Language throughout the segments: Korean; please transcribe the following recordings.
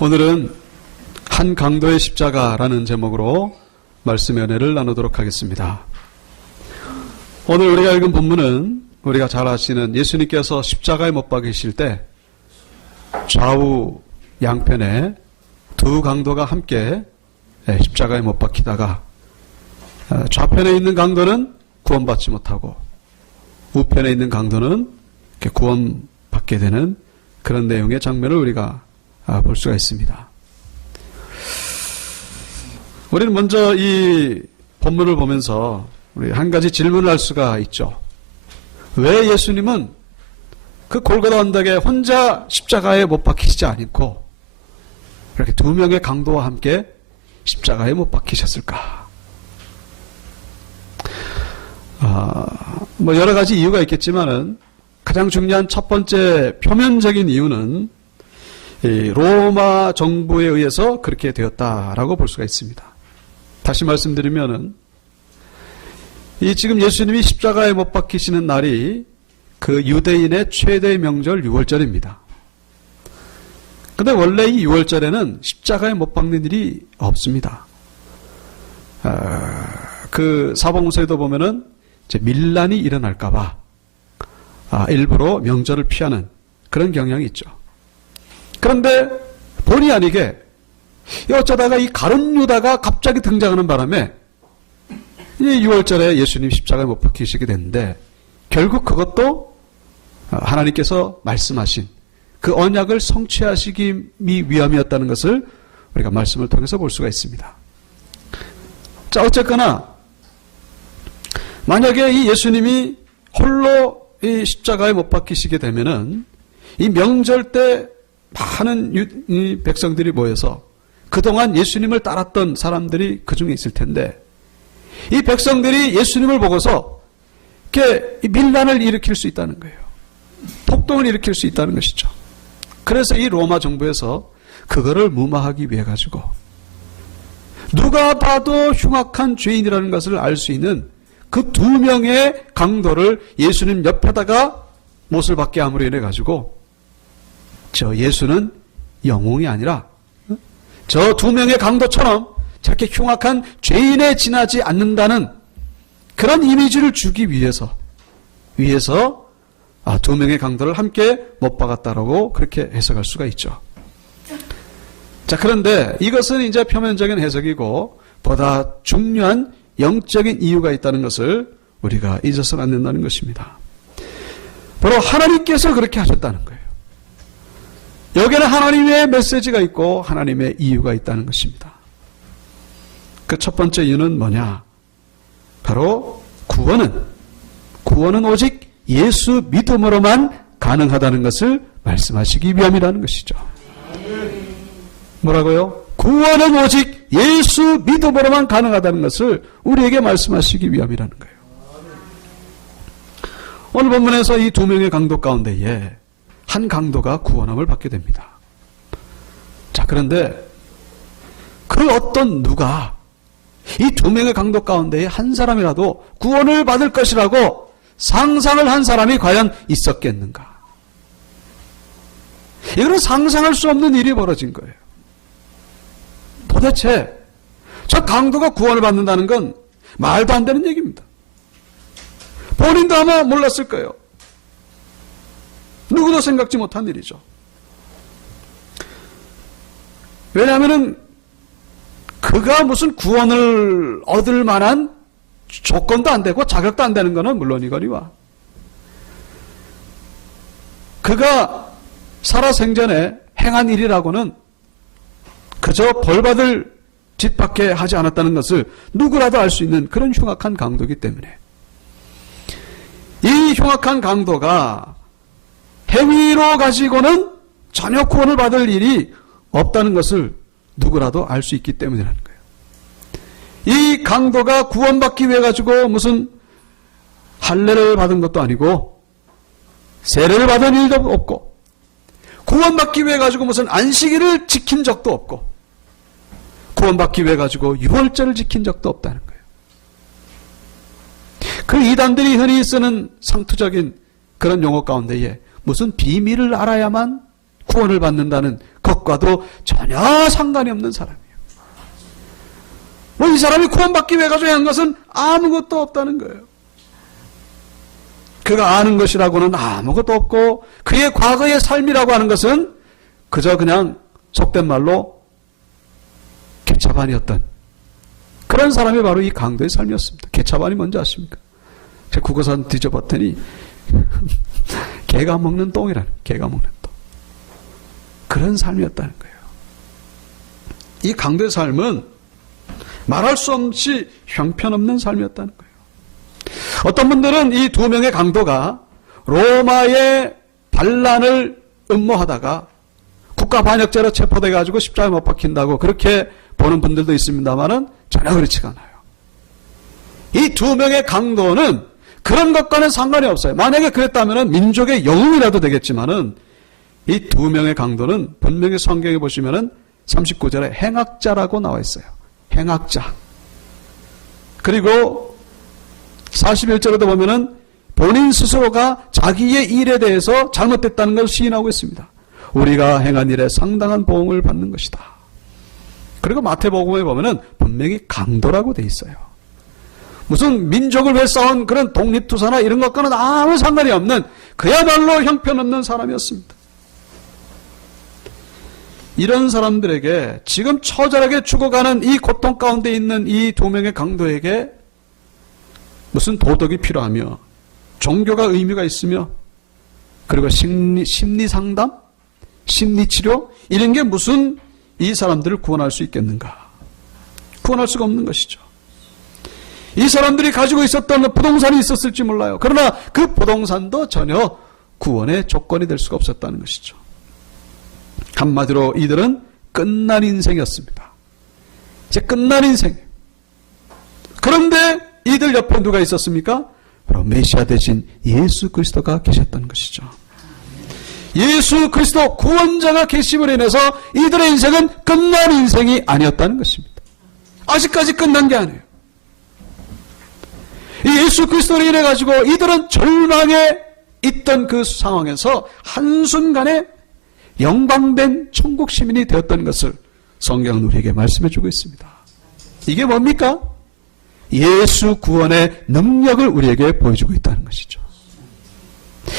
오늘은 한 강도의 십자가라는 제목으로 말씀의 은혜를 나누도록 하겠습니다. 오늘 우리가 읽은 본문은 우리가 잘 아시는 예수님께서 십자가에 못 박히실 때 좌우 양편에 두 강도가 함께 십자가에 못 박히다가 좌편에 있는 강도는 구원받지 못하고 우편에 있는 강도는 구원받게 되는 그런 내용의 장면을 우리가 볼 수가 있습니다. 우리는 먼저 이 본문을 보면서 우리 한 가지 질문을 할 수가 있죠. 왜 예수님은 그 골고다 언덕에 혼자 십자가에 못 박히시지 않고 이렇게 두 명의 강도와 함께 십자가에 못 박히셨을까? 뭐 여러 가지 이유가 있겠지만은 가장 중요한 첫 번째 표면적인 이유는 이 로마 정부에 의해서 그렇게 되었다라고 볼 수가 있습니다. 다시 말씀드리면은 이 지금 예수님이 십자가에 못 박히시는 날이 그 유대인의 최대 명절 6월절입니다. 근데 원래 이 6월절에는 십자가에 못 박는 일이 없습니다. 그 사복음서에도 보면은 이제 밀란이 일어날까봐 일부러 명절을 피하는 그런 경향이 있죠. 그런데 본의 아니게 어쩌다가 이 가룟 유다가 갑자기 등장하는 바람에 이 6월절에 예수님 십자가에 못 박히시게 됐는데 결국 그것도 하나님께서 말씀하신 그 언약을 성취하시기 위함이었다는 것을 우리가 말씀을 통해서 볼 수가 있습니다. 자, 어쨌거나 만약에 이 예수님이 홀로 이 십자가에 못 박히시게 되면은 이 명절 때 많은 이 백성들이 모여서 그동안 예수님을 따랐던 사람들이 그 중에 있을 텐데 이 백성들이 예수님을 보고서 이렇게 밀란을 일으킬 수 있다는 거예요. 폭동을 일으킬 수 있다는 것이죠. 그래서 이 로마 정부에서 그거를 무마하기 위해 가지고 누가 봐도 흉악한 죄인이라는 것을 알 수 있는 그 두 명의 강도를 예수님 옆에다가 못을 박게 함으로 인해 가지고 저 예수는 영웅이 아니라 저 두 명의 강도처럼 저렇게 흉악한 죄인에 지나지 않는다는 그런 이미지를 주기 위해서 두 명의 강도를 함께 못 박았다라고 그렇게 해석할 수가 있죠. 자, 그런데 이것은 이제 표면적인 해석이고 보다 중요한 영적인 이유가 있다는 것을 우리가 잊어서는 안 된다는 것입니다. 바로 하나님께서 그렇게 하셨다는 거예요. 여기에는 하나님의 메시지가 있고 하나님의 이유가 있다는 것입니다. 그 첫 번째 이유는 뭐냐? 바로 구원은 오직 예수 믿음으로만 가능하다는 것을 말씀하시기 위함이라는 것이죠. 뭐라고요? 구원은 오직 예수 믿음으로만 가능하다는 것을 우리에게 말씀하시기 위함이라는 거예요. 오늘 본문에서 이 두 명의 강도 가운데에 한 강도가 구원함을 받게 됩니다. 자, 그런데 그 어떤 누가 이 두 명의 강도 가운데에 한 사람이라도 구원을 받을 것이라고 상상을 한 사람이 과연 있었겠는가? 이거는 상상할 수 없는 일이 벌어진 거예요. 도대체 저 강도가 구원을 받는다는 건 말도 안 되는 얘기입니다. 본인도 아마 몰랐을 거예요. 누구도 생각지 못한 일이죠. 왜냐하면 그가 무슨 구원을 얻을 만한 조건도 안 되고 자격도 안 되는 것은 물론이거니와 그가 살아생전에 행한 일이라고는 그저 벌받을 짓밖에 하지 않았다는 것을 누구라도 알 수 있는 그런 흉악한 강도이기 때문에 이 흉악한 강도가 행위로 가지고는 전혀 구원을 받을 일이 없다는 것을 누구라도 알 수 있기 때문이라는 거예요. 이 강도가 구원받기 위해 가지고 무슨 할례를 받은 것도 아니고 세례를 받은 일도 없고 구원받기 위해 가지고 무슨 안식일을 지킨 적도 없고 구원받기 위해 가지고 6월절을 지킨 적도 없다는 거예요. 그 이단들이 흔히 쓰는 상투적인 그런 용어 가운데에 무슨 비밀을 알아야만 구원을 받는다는 것과도 전혀 상관이 없는 사람이에요. 이 사람이 구원받기 위해 가지고 한 것은 아무것도 없다는 거예요. 그가 아는 것이라고는 아무것도 없고 그의 과거의 삶이라고 하는 것은 그저 그냥 속된 말로 개차반이었던 그런 사람이 바로 이 강도의 삶이었습니다. 개차반이 뭔지 아십니까? 제가 국어사 뒤져봤더니 개가 먹는 똥이라는, 개가 먹는 똥. 그런 삶이었다는 거예요. 이 강도의 삶은 말할 수 없이 형편없는 삶이었다는 거예요. 어떤 분들은 이 두 명의 강도가 로마의 반란을 음모하다가 국가 반역죄로 체포돼 가지고 십자가에 못 박힌다고 그렇게 보는 분들도 있습니다만은 전혀 그렇지가 않아요. 이 두 명의 강도는 그런 것과는 상관이 없어요. 만약에 그랬다면 민족의 영웅이라도 되겠지만은 이 두 명의 강도는 분명히 성경에 보시면은 39절에 행악자라고 나와 있어요. 행악자. 그리고 41절에도 보면은 본인 스스로가 자기의 일에 대해서 잘못됐다는 것을 시인하고 있습니다. 우리가 행한 일에 상당한 보응을 받는 것이다. 그리고 마태복음에 보면은 분명히 강도라고 돼 있어요. 무슨 민족을 위해 싸운 그런 독립투사나 이런 것과는 아무 상관이 없는 그야말로 형편없는 사람이었습니다. 이런 사람들에게 지금 처절하게 죽어가는 이 고통 가운데 있는 이 두 명의 강도에게 무슨 도덕이 필요하며 종교가 의미가 있으며 그리고 심리 상담, 심리 치료 이런 게 무슨 이 사람들을 구원할 수 있겠는가? 구원할 수가 없는 것이죠. 이 사람들이 가지고 있었던 부동산이 있었을지 몰라요. 그러나 그 부동산도 전혀 구원의 조건이 될 수가 없었다는 것이죠. 한마디로 이들은 끝난 인생이었습니다. 이제 끝난 인생. 그런데 이들 옆에 누가 있었습니까? 바로 메시아 대신 예수 그리스도가 계셨던 것이죠. 예수 그리스도 구원자가 계심으로 인해서 이들의 인생은 끝난 인생이 아니었다는 것입니다. 아직까지 끝난 게 아니에요. 이 예수 그리스도로 인해 가지고 이들은 절망에 있던 그 상황에서 한순간에 영광된 천국 시민이 되었던 것을 성경은 우리에게 말씀해 주고 있습니다. 이게 뭡니까? 예수 구원의 능력을 우리에게 보여주고 있다는 것이죠.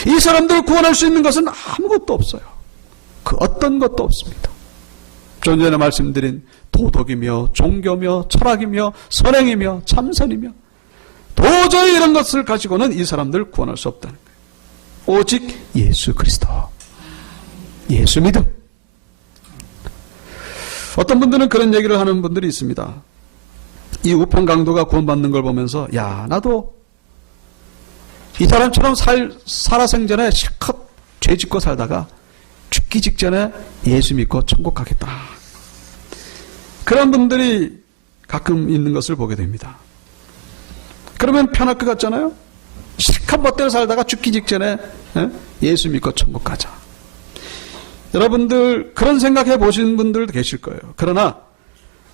이 사람들을 구원할 수 있는 것은 아무것도 없어요. 그 어떤 것도 없습니다. 좀 전에 말씀드린 도덕이며 종교며 철학이며 선행이며 참선이며 도저히 이런 것을 가지고는 이 사람들을 구원할 수 없다는 거예요. 오직 예수 그리스도, 예수 믿음. 어떤 분들은 그런 얘기를 하는 분들이 있습니다. 이 우편 강도가 구원받는 걸 보면서 야 나도 이 사람처럼 살아생전에 실컷 죄 짓고 살다가 죽기 직전에 예수 믿고 천국 가겠다. 그런 분들이 가끔 있는 것을 보게 됩니다. 그러면 편할 것 같잖아요. 실컷 멋대로 살다가 죽기 직전에 예수 믿고 천국 가자. 여러분들 그런 생각해 보신 분들도 계실 거예요. 그러나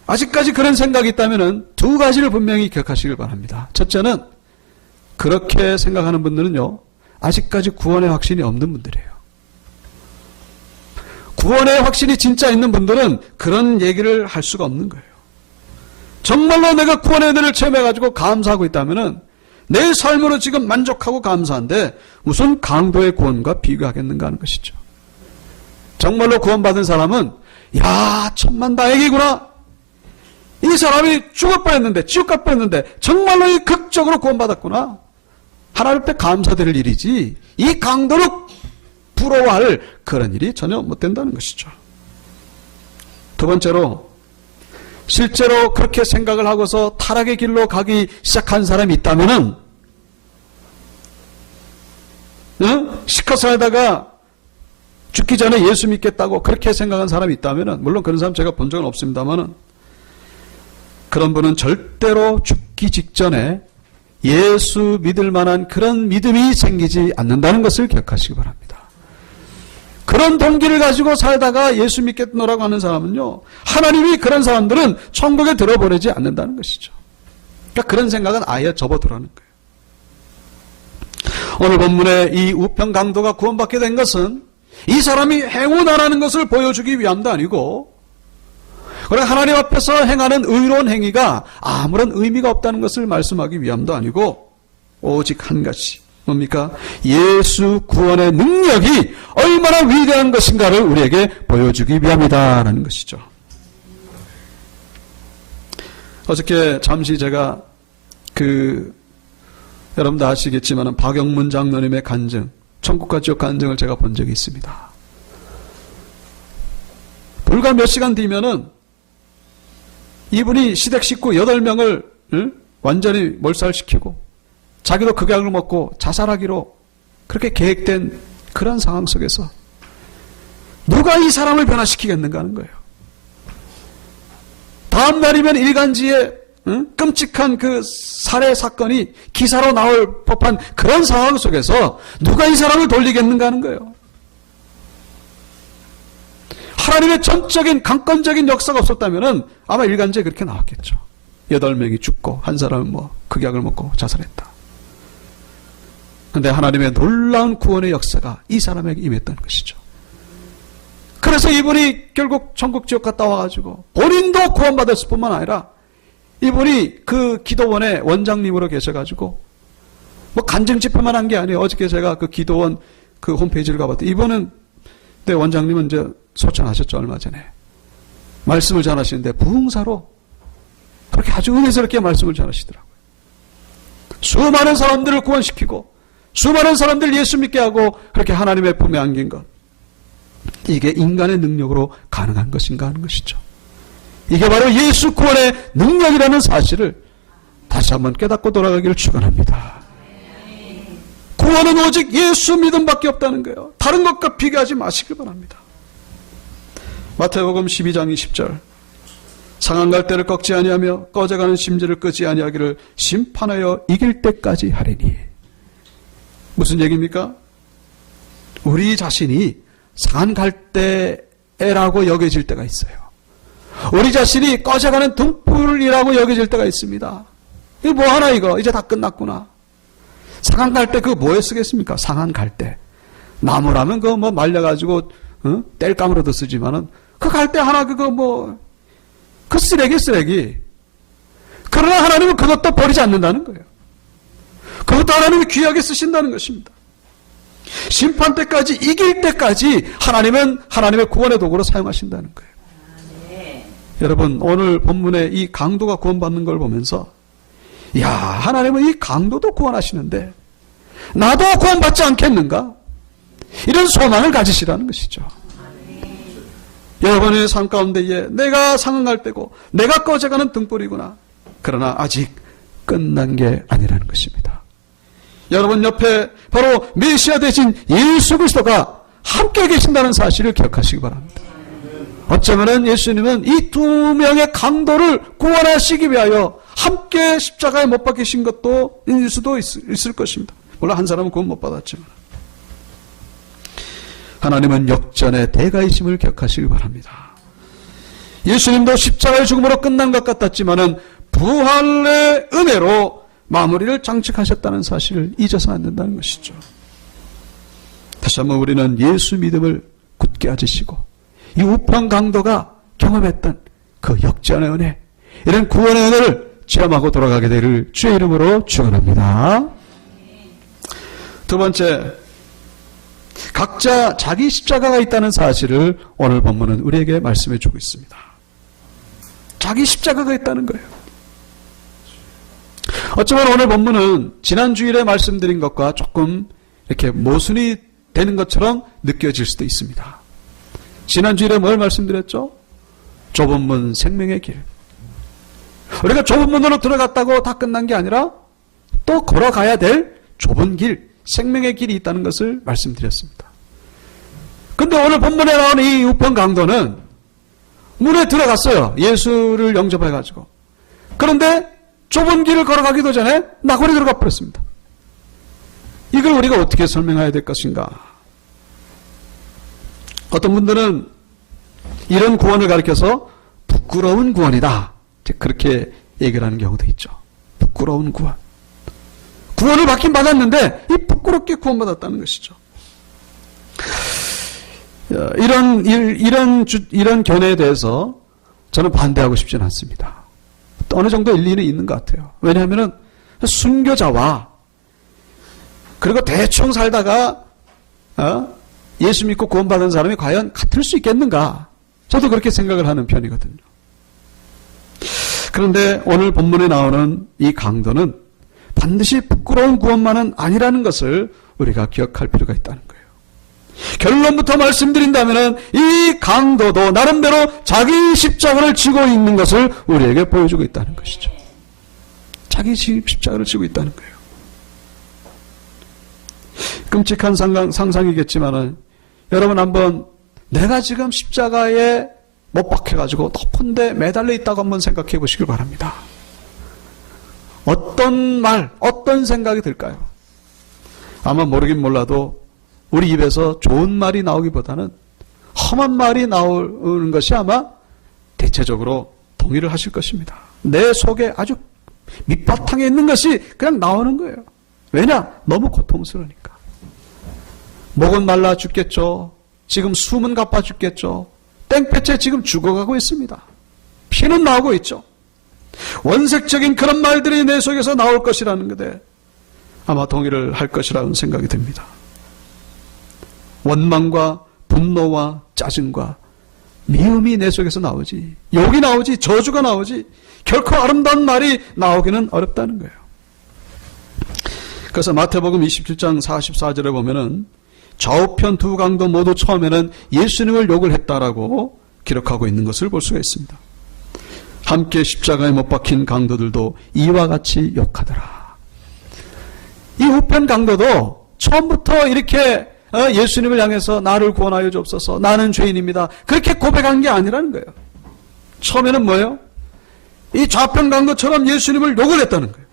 아직까지 그런 생각이 있다면 두 가지를 분명히 기억하시길 바랍니다. 첫째는 그렇게 생각하는 분들은요, 아직까지 구원의 확신이 없는 분들이에요. 구원의 확신이 진짜 있는 분들은 그런 얘기를 할 수가 없는 거예요. 정말로 내가 구원의 은혜를 체험해가지고 감사하고 있다면 내 삶으로 지금 만족하고 감사한데 무슨 강도의 구원과 비교하겠는가 하는 것이죠. 정말로 구원받은 사람은 야 천만다행이구나. 이 사람이 죽을 뻔했는데 지옥 갈 뻔했는데 정말로 이 극적으로 구원받았구나. 하나님 앞에 감사드릴 일이지 이 강도를 부러워할 그런 일이 전혀 못 된다는 것이죠. 두 번째로 실제로 그렇게 생각을 하고서 타락의 길로 가기 시작한 사람이 있다면은 실컷 살다가 죽기 전에 예수 믿겠다고 그렇게 생각한 사람이 있다면은 물론 그런 사람 제가 본 적은 없습니다만은 그런 분은 절대로 죽기 직전에 예수 믿을 만한 그런 믿음이 생기지 않는다는 것을 기억하시기 바랍니다. 그런 동기를 가지고 살다가 예수 믿겠노라고 하는 사람은요, 하나님이 그런 사람들은 천국에 들어보내지 않는다는 것이죠. 그러니까 그런 생각은 아예 접어들어가는 거예요. 오늘 본문의 이 우편 강도가 구원받게 된 것은 이 사람이 행운하라는 것을 보여주기 위함도 아니고, 그러나 하나님 앞에서 행하는 의로운 행위가 아무런 의미가 없다는 것을 말씀하기 위함도 아니고, 오직 한 가지, 뭡니까? 예수 구원의 능력이 얼마나 위대한 것인가를 우리에게 보여주기 위함이다라는 것이죠. 어저께 잠시 제가 여러분도 아시겠지만 박영문 장로님의 간증, 천국과 지옥 간증을 제가 본 적이 있습니다. 불과 몇 시간 뒤면은 이분이 시댁 식구 8명을 완전히 몰살시키고 자기도 극약을 먹고 자살하기로 그렇게 계획된 그런 상황 속에서 누가 이 사람을 변화시키겠는가 하는 거예요. 다음 날이면 일간지에 끔찍한 그 살해 사건이 기사로 나올 법한 그런 상황 속에서 누가 이 사람을 돌리겠는가 하는 거예요. 하나님의 전적인 강권적인 역사가 없었다면 아마 일간지에 그렇게 나왔겠죠. 8명이 죽고 한 사람은 극약을 먹고 자살했다. 그런데 하나님의 놀라운 구원의 역사가 이 사람에게 임했던 것이죠. 그래서 이분이 결국 천국 지옥 갔다 와가지고 본인도 구원받았을 뿐만 아니라 이분이 그 기도원의 원장님으로 계셔가지고 간증 집회만 한 게 아니에요. 어저께 제가 그 기도원 그 홈페이지를 가봤더니 이분은 네, 원장님은 이제 소천하셨죠, 얼마 전에. 말씀을 전하시는데 부흥사로 그렇게 아주 은혜스럽게 말씀을 전하시더라고요. 수많은 사람들을 구원시키고 수많은 사람들 예수 믿게 하고 그렇게 하나님의 품에 안긴 것. 이게 인간의 능력으로 가능한 것인가 하는 것이죠. 이게 바로 예수 구원의 능력이라는 사실을 다시 한번 깨닫고 돌아가기를 축원합니다. 구원은 오직 예수 믿음밖에 없다는 거예요. 다른 것과 비교하지 마시길 바랍니다. 마태복음 12장 20절 상한 갈대를 꺾지 아니하며 꺼져가는 심지를 끄지 아니하기를 심판하여 이길 때까지 하리니. 무슨 얘기입니까? 우리 자신이 상한 갈대라고 여겨질 때가 있어요. 우리 자신이 꺼져가는 등불이라고 여겨질 때가 있습니다. 이거 뭐하나 이거 이제 다 끝났구나. 상한 갈대 그거 뭐에 쓰겠습니까? 상한 갈대. 나무라면 그거 말려가지고 땔감으로도 쓰지만은 그 갈대 하나 그거 그 쓰레기. 그러나 하나님은 그것도 버리지 않는다는 거예요. 그것도 하나님이 귀하게 쓰신다는 것입니다. 심판 때까지 이길 때까지 하나님은 하나님의 구원의 도구로 사용하신다는 거예요. 여러분 오늘 본문의 이 강도가 구원받는 걸 보면서 야 하나님은 이 강도도 구원하시는데 나도 구원받지 않겠는가? 이런 소망을 가지시라는 것이죠. 여러분의 삶 가운데에 내가 상응할 때고 내가 꺼져가는 등불이구나. 그러나 아직 끝난 게 아니라는 것입니다. 여러분 옆에 바로 메시아 되신 예수 그리스도가 함께 계신다는 사실을 기억하시기 바랍니다. 어쩌면 예수님은 이 2명의 강도를 구원하시기 위하여 함께 십자가에 못 박히신 것도 있을 수도 있을 것입니다. 물론 한 사람은 구원 못 받았지만 하나님은 역전의 대가이심을 기억하시기 바랍니다. 예수님도 십자가의 죽음으로 끝난 것 같았지만은 부활의 은혜로 마무리를 장식하셨다는 사실을 잊어서는 안 된다는 것이죠. 다시 한번 우리는 예수 믿음을 굳게 가지시고 이 우편 강도가 경험했던 그 역전의 은혜, 이런 구원의 은혜를 체험하고 돌아가게 되기를 주의 이름으로 축원합니다. 두 번째, 각자 자기 십자가가 있다는 사실을 오늘 본문은 우리에게 말씀해 주고 있습니다. 자기 십자가가 있다는 거예요. 어쩌면 오늘 본문은 지난 주일에 말씀드린 것과 조금 이렇게 모순이 되는 것처럼 느껴질 수도 있습니다. 지난 주일에 뭘 말씀드렸죠? 좁은 문 생명의 길. 우리가 좁은 문으로 들어갔다고 다 끝난 게 아니라 또 걸어가야 될 좁은 길, 생명의 길이 있다는 것을 말씀드렸습니다. 근데 오늘 본문에 나오는 이 우편 강도는 문에 들어갔어요. 예수를 영접해가지고. 그런데 좁은 길을 걸어가기도 전에 낙원에 들어가 버렸습니다. 이걸 우리가 어떻게 설명해야 될 것인가? 어떤 분들은 이런 구원을 가리켜서 부끄러운 구원이다. 그렇게 얘기를 하는 경우도 있죠. 부끄러운 구원. 구원을 받긴 받았는데 이 부끄럽게 구원받았다는 것이죠. 이런 견해에 대해서 저는 반대하고 싶지는 않습니다. 어느 정도 일리는 있는 것 같아요. 왜냐하면 순교자와 그리고 대충 살다가 예수 믿고 구원받은 사람이 과연 같을 수 있겠는가? 저도 그렇게 생각을 하는 편이거든요. 그런데 오늘 본문에 나오는 이 강도는 반드시 부끄러운 구원만은 아니라는 것을 우리가 기억할 필요가 있다는 거예요. 결론부터 말씀드린다면 이 강도도 나름대로 자기 십자가를 지고 있는 것을 우리에게 보여주고 있다는 것이죠. 자기 십자가를 지고 있다는 거예요. 끔찍한 상상이겠지만은 여러분 한번 내가 지금 십자가에 못 박혀가지고 높은 데 매달려 있다고 한번 생각해 보시길 바랍니다. 어떤 말, 어떤 생각이 들까요? 아마 모르긴 몰라도 우리 입에서 좋은 말이 나오기보다는 험한 말이 나오는 것이 아마 대체적으로 동의를 하실 것입니다. 내 속에 아주 밑바탕에 있는 것이 그냥 나오는 거예요. 왜냐? 너무 고통스러우니까. 목은 말라 죽겠죠. 지금 숨은 가빠 죽겠죠. 땡볕에 지금 죽어가고 있습니다. 피는 나오고 있죠. 원색적인 그런 말들이 내 속에서 나올 것이라는 것에 아마 동의를 할 것이라는 생각이 듭니다. 원망과 분노와 짜증과 미움이 내 속에서 나오지, 욕이 나오지, 저주가 나오지, 결코 아름다운 말이 나오기는 어렵다는 거예요. 그래서 마태복음 27장 44절에 보면은 좌우편 두 강도 모두 처음에는 예수님을 욕을 했다라고 기록하고 있는 것을 볼 수가 있습니다. 함께 십자가에 못 박힌 강도들도 이와 같이 욕하더라. 이 우편 강도도 처음부터 이렇게 예수님을 향해서 나를 구원하여 주옵소서, 나는 죄인입니다, 그렇게 고백한 게 아니라는 거예요. 처음에는 뭐예요? 이 좌편 강도처럼 예수님을 욕을 했다는 거예요.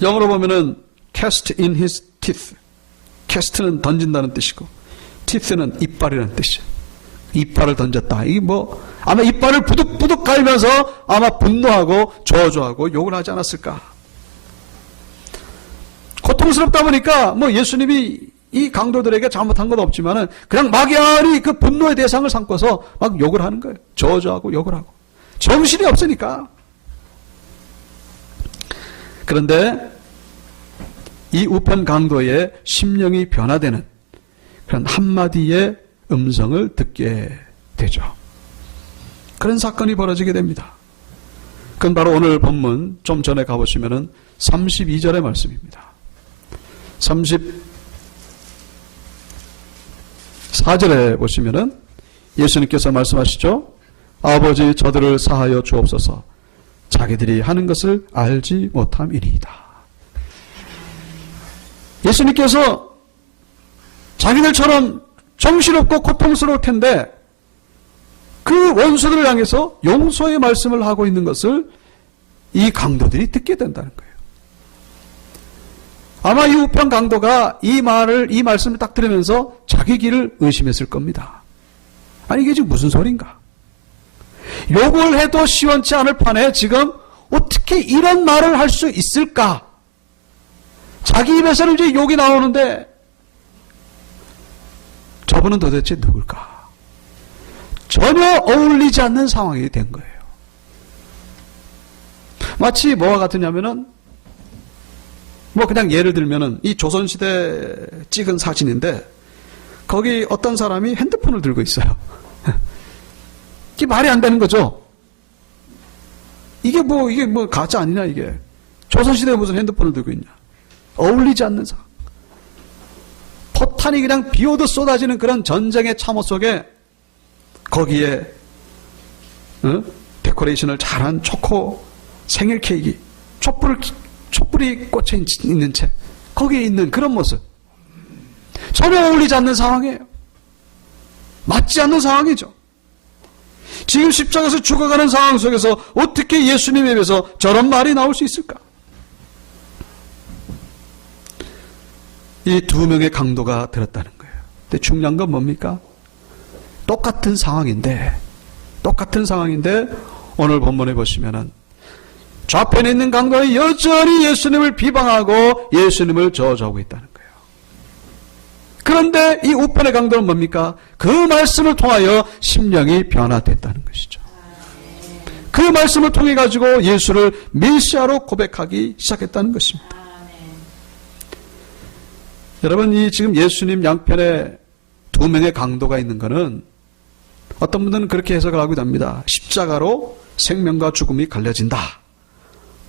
영어로 보면은 cast in his teeth. cast는 던진다는 뜻이고 teeth는 이빨이라는 뜻이에요. 이빨을 던졌다. 이게 뭐 아마 이빨을 부득부득 갈면서 아마 분노하고 저주하고 욕을 하지 않았을까. 고통스럽다 보니까 뭐 예수님이 이 강도들에게 잘못한 건 없지만은 그냥 막연히 그 분노의 대상을 삼고서 막 욕을 하는 거예요. 저주하고 욕을 하고. 정신이 없으니까. 그런데 이 우편 강도의 심령이 변화되는 그런 한마디의 음성을 듣게 되죠. 그런 사건이 벌어지게 됩니다. 그건 바로 오늘 본문 좀 전에 가보시면은 32절의 말씀입니다. 34절에 보시면은 예수님께서 말씀하시죠. 아버지 저들을 사하여 주옵소서, 자기들이 하는 것을 알지 못함이니이다. 예수님께서 자기들처럼 정신없고 고통스러울 텐데 그 원수들을 향해서 용서의 말씀을 하고 있는 것을 이 강도들이 듣게 된다는 거예요. 아마 이 우편 강도가 이 말씀을 딱 들으면서 자기 길을 의심했을 겁니다. 아니 이게 지금 무슨 소린가? 욕을 해도 시원치 않을 판에 지금 어떻게 이런 말을 할 수 있을까? 자기 입에서는 이제 욕이 나오는데 저분은 도대체 누굴까? 전혀 어울리지 않는 상황이 된 거예요. 마치 뭐와 같으냐면은 뭐 그냥 예를 들면은 이 조선시대 찍은 사진인데 거기 어떤 사람이 핸드폰을 들고 있어요. 이게 말이 안 되는 거죠. 이게 뭐 가짜 아니냐 이게. 조선시대에 무슨 핸드폰을 들고 있냐. 어울리지 않는 상황. 포탄이 그냥 비오듯 쏟아지는 그런 전쟁의 참호 속에 거기에 데코레이션을 잘한 초코 생일 케이크, 촛불이 꽂혀 있는 채 거기에 있는 그런 모습. 전혀 어울리지 않는 상황이에요. 맞지 않는 상황이죠. 지금 십자가에서 죽어가는 상황 속에서 어떻게 예수님에 비해서 저런 말이 나올 수 있을까? 이 두 명의 강도가 들었다는 거예요. 근데 중요한 건 뭡니까? 똑같은 상황인데 오늘 본문에 보시면은 좌편에 있는 강도는 여전히 예수님을 비방하고 예수님을 저주하고 있다는 거예요. 그런데 이 우편의 강도는 뭡니까? 그 말씀을 통하여 심령이 변화됐다는 것이죠. 그 말씀을 통해 가지고 예수를 메시아로 고백하기 시작했다는 것입니다. 여러분, 이 지금 예수님 양편에 두 명의 강도가 있는 것은 어떤 분들은 그렇게 해석을 하기도 합니다. 십자가로 생명과 죽음이 갈려진다.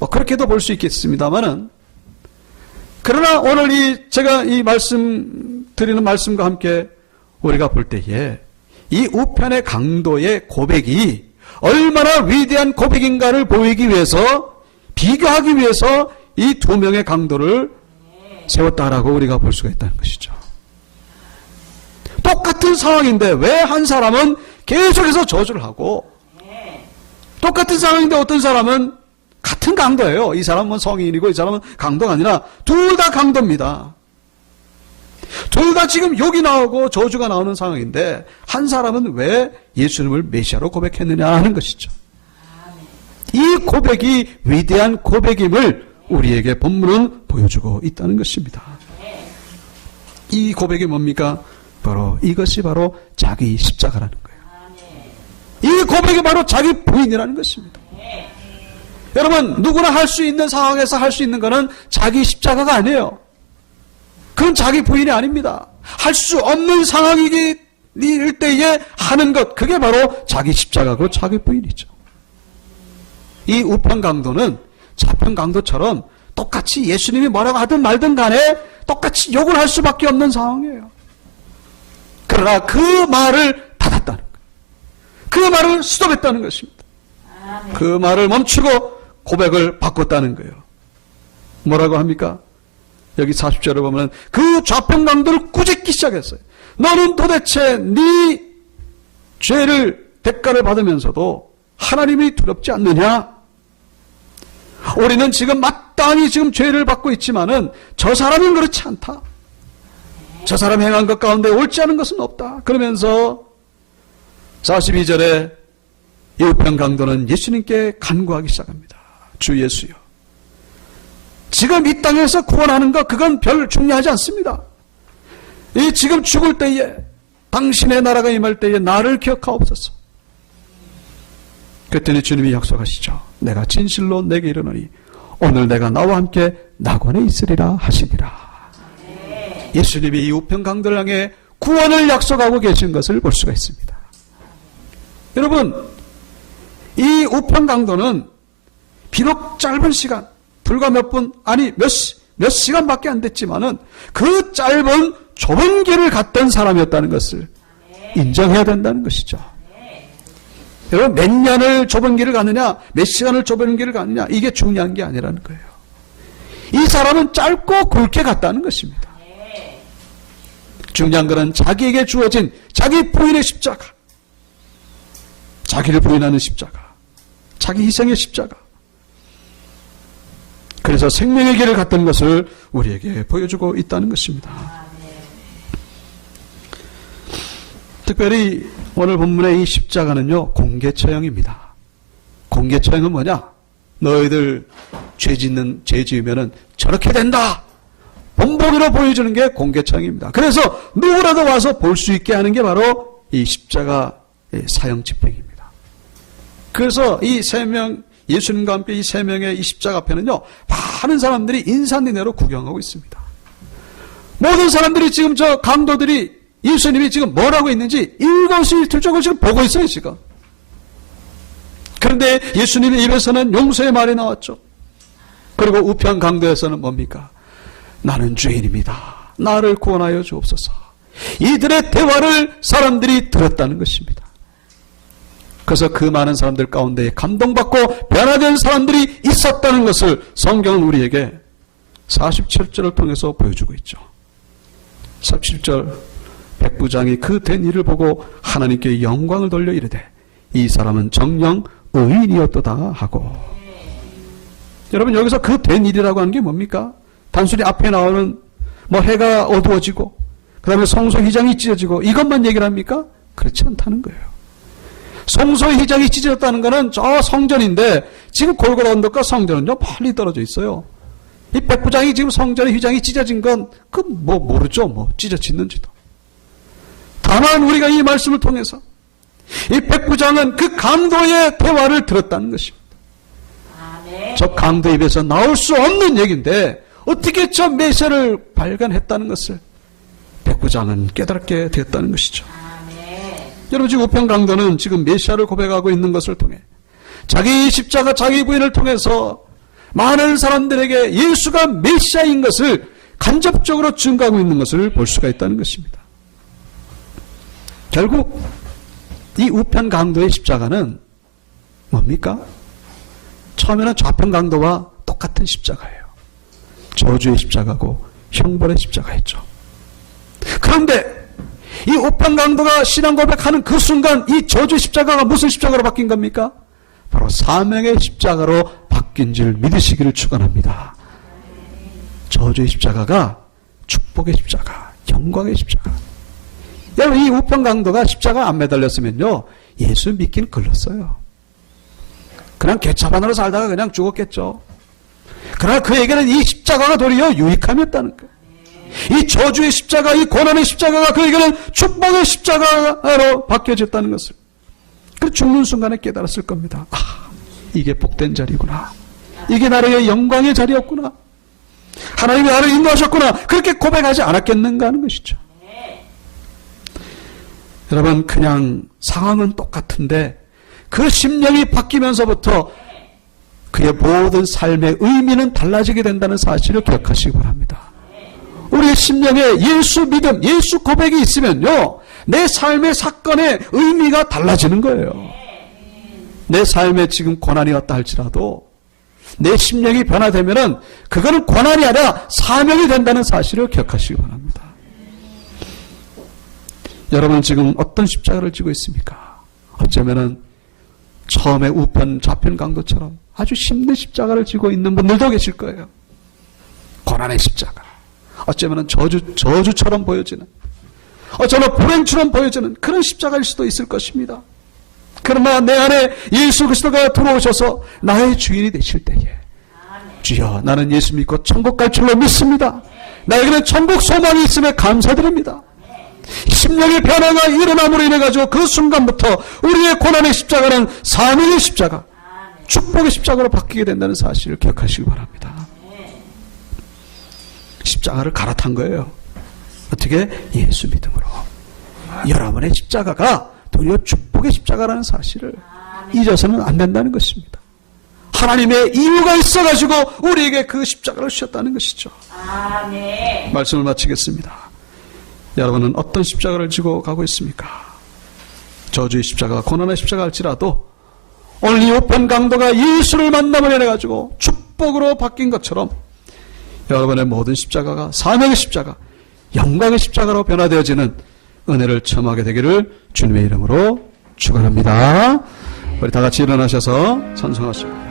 그렇게도 볼 수 있겠습니다만은, 그러나 오늘 제가 이 말씀 드리는 말씀과 함께 우리가 볼 때에 이 우편의 강도의 고백이 얼마나 위대한 고백인가를 보이기 위해서, 비교하기 위해서 이 두 명의 강도를 세웠다라고 우리가 볼 수가 있다는 것이죠. 똑같은 상황인데 왜 한 사람은 계속해서 저주를 하고, 똑같은 상황인데 어떤 사람은 같은 강도예요. 이 사람은 성인이고 이 사람은 강도가 아니라 둘 다 강도입니다. 둘 다 지금 욕이 나오고 저주가 나오는 상황인데 한 사람은 왜 예수님을 메시아로 고백했느냐 하는 것이죠. 이 고백이 위대한 고백임을 우리에게 본문은 보여주고 있다는 것입니다. 이 고백이 뭡니까? 이것이 바로 자기 십자가라는 거예요. 이 고백이 바로 자기 부인이라는 것입니다. 여러분, 누구나 할 수 있는 상황에서 할 수 있는 것은 자기 십자가가 아니에요. 그건 자기 부인이 아닙니다. 할 수 없는 상황일 때에 하는 것, 그게 바로 자기 십자가고 자기 부인이죠. 이 우편 강도는 좌편 강도처럼 똑같이 예수님이 뭐라고 하든 말든 간에 똑같이 욕을 할 수밖에 없는 상황이에요. 그러나 그 말을 닫았다는 거예요. 그 말을 스톱했다는 것입니다. 그 말을 멈추고 고백을 바꿨다는 거예요. 뭐라고 합니까? 여기 40절을 보면 그 좌편 강도를 꾸짖기 시작했어요. 너는 도대체 네 죄를 대가를 받으면서도 하나님이 두렵지 않느냐? 우리는 지금 마땅히 지금 죄를 받고 있지만은 저 사람은 그렇지 않다. 저 사람 행한 것 가운데 옳지 않은 것은 없다. 그러면서 42절에 이 우편 강도는 예수님께 간구하기 시작합니다. 주 예수여, 지금 이 땅에서 구원하는 것 그건 별 중요하지 않습니다. 이 지금 죽을 때에 당신의 나라가 임할 때에 나를 기억하옵소서. 그랬더니 주님이 약속하시죠. 내가 진실로 내게 이르노니 오늘 내가 나와 함께 낙원에 있으리라 하시니라. 예수님이 이 우편 강도를 향해 구원을 약속하고 계신 것을 볼 수가 있습니다. 여러분, 이 우편 강도는 비록 짧은 시간, 불과 몇 분, 아니 몇 시간밖에 안 됐지만은 그 짧은 좁은 길을 갔던 사람이었다는 것을 인정해야 된다는 것이죠. 여러분, 몇 년을 좁은 길을 가느냐, 몇 시간을 좁은 길을 가느냐, 이게 중요한 게 아니라는 거예요. 이 사람은 짧고 굵게 갔다는 것입니다. 중요한 것은 자기에게 주어진 자기 부인의 십자가, 자기를 부인하는 십자가, 자기 희생의 십자가. 그래서 생명의 길을 갔던 것을 우리에게 보여주고 있다는 것입니다. 특별히 오늘 본문의 이 십자가는요, 공개 처형입니다. 공개 처형은 뭐냐? 너희들 죄 지으면은 저렇게 된다. 본보기로 보여주는 게 공개 처형입니다. 그래서 누구라도 와서 볼 수 있게 하는 게 바로 이 십자가 사형 집행입니다. 그래서 이 세 명, 예수님과 함께 이 세 명의 이 십자가 앞에는요, 많은 사람들이 인산인해로 구경하고 있습니다. 모든 사람들이 지금 저 강도들이 예수님이 지금 뭘 하고 있는지 일거수일투족을 지금 보고 있어요, 지금. 그런데 예수님의 입에서는 용서의 말이 나왔죠. 그리고 우편 강도에서는 뭡니까? 나는 죄인입니다. 나를 구원하여 주옵소서. 이들의 대화를 사람들이 들었다는 것입니다. 그래서 그 많은 사람들 가운데 감동받고 변화된 사람들이 있었다는 것을 성경은 우리에게 47절을 통해서 보여주고 있죠. 47절, 백부장이 그 된 일을 보고 하나님께 영광을 돌려 이르되 이 사람은 정녕 의인이었도다 하고. 여러분, 여기서 그 된 일이라고 하는 게 뭡니까? 단순히 앞에 나오는 뭐 해가 어두워지고 그 다음에 성소 휘장이 찢어지고 이것만 얘기를 합니까? 그렇지 않다는 거예요. 성소의 휘장이 찢어졌다는 것은 저 성전인데 지금 골고라 언덕과 성전은요 멀리 떨어져 있어요. 이 백부장이 지금 성전의 휘장이 찢어진 건 그 뭐 모르죠. 뭐 찢어졌는지도. 다만 우리가 이 말씀을 통해서 이 백부장은 그 강도의 대화를 들었다는 것입니다. 저 강도 입에서 나올 수 없는 얘기인데 어떻게 저 메시아를 발견했다는 것을 백부장은 깨닫게 되었다는 것이죠. 여러분, 지금 우편 강도는 지금 메시아를 고백하고 있는 것을 통해 자기 십자가, 자기 부인을 통해서 많은 사람들에게 예수가 메시아인 것을 간접적으로 증거하고 있는 것을 볼 수가 있다는 것입니다. 결국 이 우편 강도의 십자가는 뭡니까? 처음에는 좌편 강도와 똑같은 십자가예요. 저주의 십자가고 형벌의 십자가였죠. 그런데 이 우편 강도가 신앙 고백하는 그 순간 이 저주의 십자가가 무슨 십자가로 바뀐 겁니까? 바로 사명의 십자가로 바뀐 줄 믿으시기를 축원합니다. 저주의 십자가가 축복의 십자가, 영광의 십자가. 여러분, 이 우편 강도가 십자가 안 매달렸으면요, 예수 믿긴 글렀어요. 그냥 개차반으로 살다가 그냥 죽었겠죠. 그러나 그에게는 이 십자가가 도리어 유익함이었다는 거예요. 이 저주의 십자가, 이 고난의 십자가가 그에게는 축복의 십자가로 바뀌어졌다는 것을 그 죽는 순간에 깨달았을 겁니다. 아, 이게 복된 자리구나. 이게 나의 영광의 자리였구나. 하나님이 나를 인도하셨구나. 그렇게 고백하지 않았겠는가 하는 것이죠. 여러분, 그냥 상황은 똑같은데 그 심령이 바뀌면서부터 그의 모든 삶의 의미는 달라지게 된다는 사실을 기억하시기 바랍니다. 우리의 심령에 예수 믿음, 예수 고백이 있으면요, 내 삶의 사건의 의미가 달라지는 거예요. 내 삶에 지금 고난이 왔다 할지라도 내 심령이 변화되면은 그거는 고난이 아니라 사명이 된다는 사실을 기억하시기 바랍니다. 여러분, 지금 어떤 십자가를 지고 있습니까? 어쩌면은 처음에 우편 좌편 강도처럼 아주 힘든 십자가를 지고 있는 분들도 계실 거예요. 고난의 십자가. 어쩌면 저주처럼 보여지는, 어쩌면 불행처럼 보여지는 그런 십자가일 수도 있을 것입니다. 그러나 내 안에 예수 그리스도가 들어오셔서 나의 주인이 되실 때에, 주여, 나는 예수 믿고 천국 갈 줄로 믿습니다. 나에게는 천국 소망이 있음에 감사드립니다. 심령의 변화가 일어남으로 인해 가지고 그 순간부터 우리의 고난의 십자가는 사명의 십자가, 축복의 십자가로 바뀌게 된다는 사실을 기억하시기 바랍니다. 십자가를 갈아탄 거예요. 어떻게? 예수 믿음으로. 여러분의 십자가가 도리어 축복의 십자가라는 사실을 잊어서는 안 된다는 것입니다. 하나님의 이유가 있어가지고 우리에게 그 십자가를 주셨다는 것이죠. 아멘. 말씀을 마치겠습니다. 여러분은 어떤 십자가를 지고 가고 있습니까? 저주의 십자가, 고난의 십자가 할지라도 오늘 이 우편 강도가 예수를 만남을 해가지고 축복으로 바뀐 것처럼 여러분의 모든 십자가가 사명의 십자가, 영광의 십자가로 변화되어지는 은혜를 체험하게 되기를 주님의 이름으로 축원합니다. 우리 다 같이 일어나셔서 찬송하시고